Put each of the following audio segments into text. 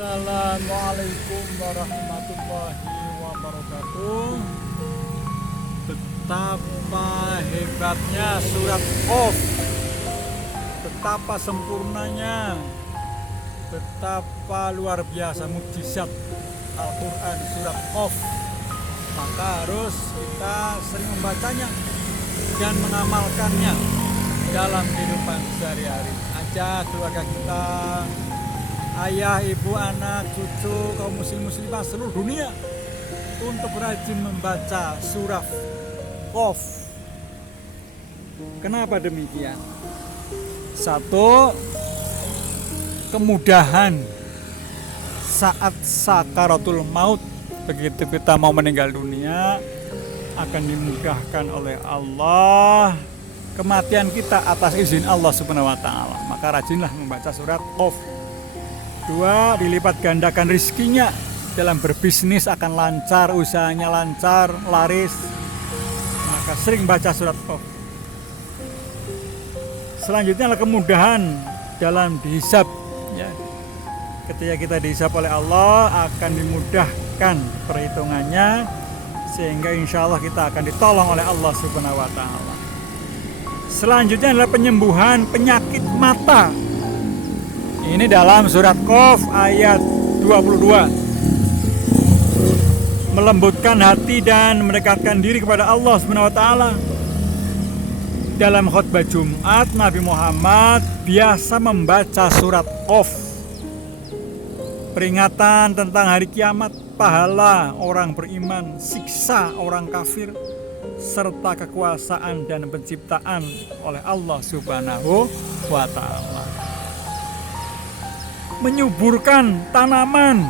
Assalamualaikum warahmatullahi wabarakatuh. Betapa hebatnya surat Qaf, betapa sempurnanya, betapa luar biasa mukjizat Al-Quran surat Qaf. Maka harus kita sering membacanya dan mengamalkannya dalam kehidupan sehari-hari. Ajak keluarga kita, ayah, ibu, anak, cucu, kaum muslimah seluruh dunia untuk rajin membaca surah Qaf. Kenapa demikian? Satu, kemudahan saat sakaratul maut, begitu kita mau meninggal dunia, akan dimudahkan oleh Allah kematian kita atas izin Allah Subhanahu wa Ta'ala. Maka rajinlah membaca surat Qaf. Dua, dilipat gandakan rizkinya. Dalam berbisnis akan lancar, usahanya lancar, laris. Maka sering baca surat Qaf. Selanjutnya adalah kemudahan dalam dihisab, ya. Ketika kita dihisab oleh Allah, akan dimudahkan perhitungannya, sehingga insya Allah kita akan ditolong oleh Allah Subhanahu wa Ta'ala. Selanjutnya adalah penyembuhan penyakit mata. Ini dalam surat Qaf ayat 22. Melembutkan hati dan mendekatkan diri kepada Allah Subhanahu wa Ta'ala. Dalam khutbah Jumat, Nabi Muhammad biasa membaca surat Qaf. Peringatan tentang hari kiamat, pahala orang beriman, siksa orang kafir, serta kekuasaan dan penciptaan oleh Allah Subhanahu wa Ta'ala. Menyuburkan tanaman.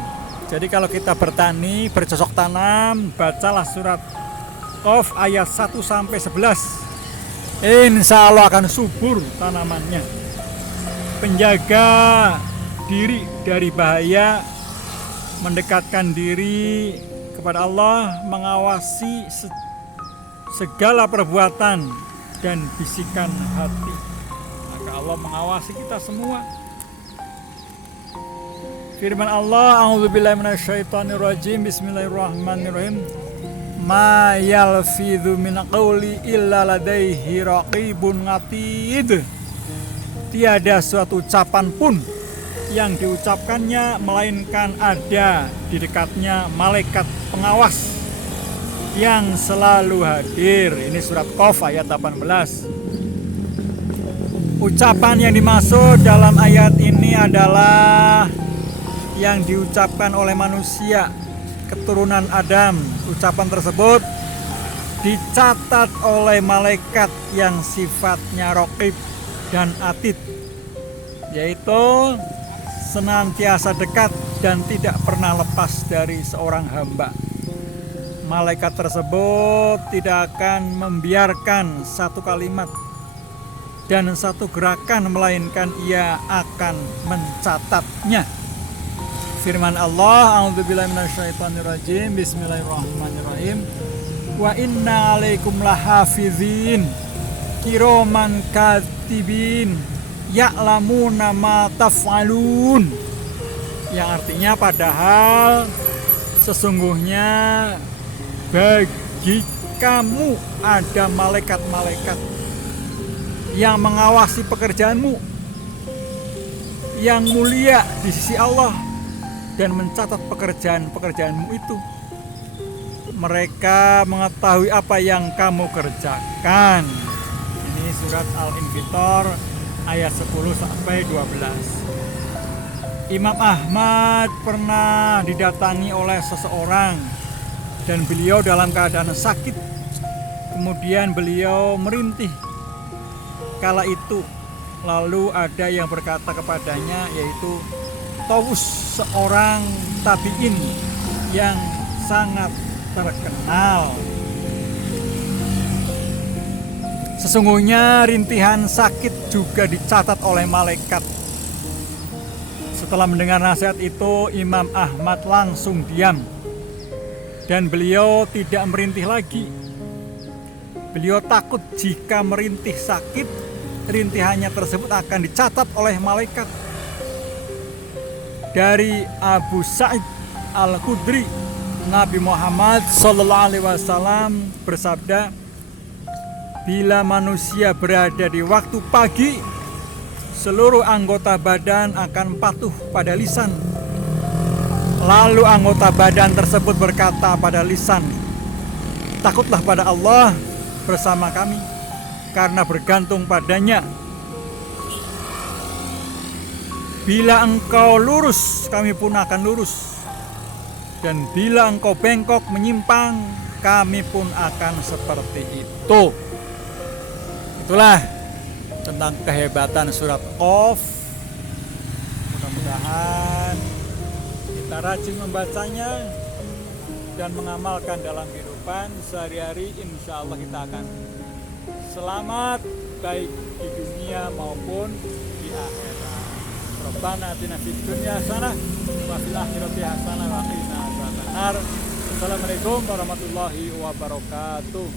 Jadi kalau kita bertani, bercocok tanam, bacalah surat Qaf ayat 1-11. Insya Allah akan subur tanamannya. Penjaga diri dari bahaya, mendekatkan diri kepada Allah, mengawasi segala perbuatan dan bisikan hati. Maka Allah mengawasi kita semua. Firman Allah, a'udzubillahi minasyaitonirrajim, bismillahirrahmanirrahim. Ma yalfidhu min qawli illa ladaihi raqibun atid. Tiada suatu ucapan pun yang diucapkannya melainkan ada di dekatnya malaikat pengawas yang selalu hadir. Ini surat Qaf ayat 18. Ucapan yang dimaksud dalam ayat ini adalah yang diucapkan oleh manusia keturunan Adam. Ucapan tersebut dicatat oleh malaikat yang sifatnya raqib dan atid, yaitu senantiasa dekat dan tidak pernah lepas dari seorang hamba. Malaikat tersebut tidak akan membiarkan satu kalimat dan satu gerakan, melainkan ia akan mencatatnya. Firman Allah, a'udzubillahi minasyaitonirrajim, bismillahirrahmanirrahim. Wa inna 'alaikum lahafizin kiraman katibin ya'lamuna ma taf'alun. Yang artinya, padahal sesungguhnya bagi kamu ada malaikat-malaikat yang mengawasi pekerjaanmu, yang mulia di sisi Allah, dan mencatat pekerjaan-pekerjaanmu itu. Mereka mengetahui apa yang kamu kerjakan. Ini surat Al-Infitor ayat 10-12. Imam Ahmad pernah didatangi oleh seseorang dan beliau dalam keadaan sakit. Kemudian beliau merintih kala itu. Lalu ada yang berkata kepadanya, yaitu Tawus, seorang tabi'in yang sangat terkenal. Sesungguhnya rintihan sakit juga dicatat oleh malaikat. Setelah mendengar nasihat itu, Imam Ahmad langsung diam dan beliau tidak merintih lagi. Beliau takut jika merintih sakit, rintihannya tersebut akan dicatat oleh malaikat. dari Abu Sa'id Al-Khudri, Nabi Muhammad sallallahu alaihi wasallam bersabda, bila manusia berada di waktu pagi, seluruh anggota badan akan patuh pada lisan. Lalu anggota badan tersebut berkata pada lisan, takutlah pada Allah bersama kami, karena bergantung padanya. Bila engkau lurus, kami pun akan lurus. Dan bila engkau bengkok menyimpang, kami pun akan seperti itu. Itulah tentang kehebatan surat Qaf. Mudah-mudahan kita rajin membacanya dan mengamalkan dalam kehidupan sehari-hari. Insya Allah kita akan selamat baik di dunia maupun di akhirat. Rabbana atina fid dunya hasanah wa fil akhirati hasanah wa qina adzabannar. Assalamualaikum warahmatullahi wabarakatuh.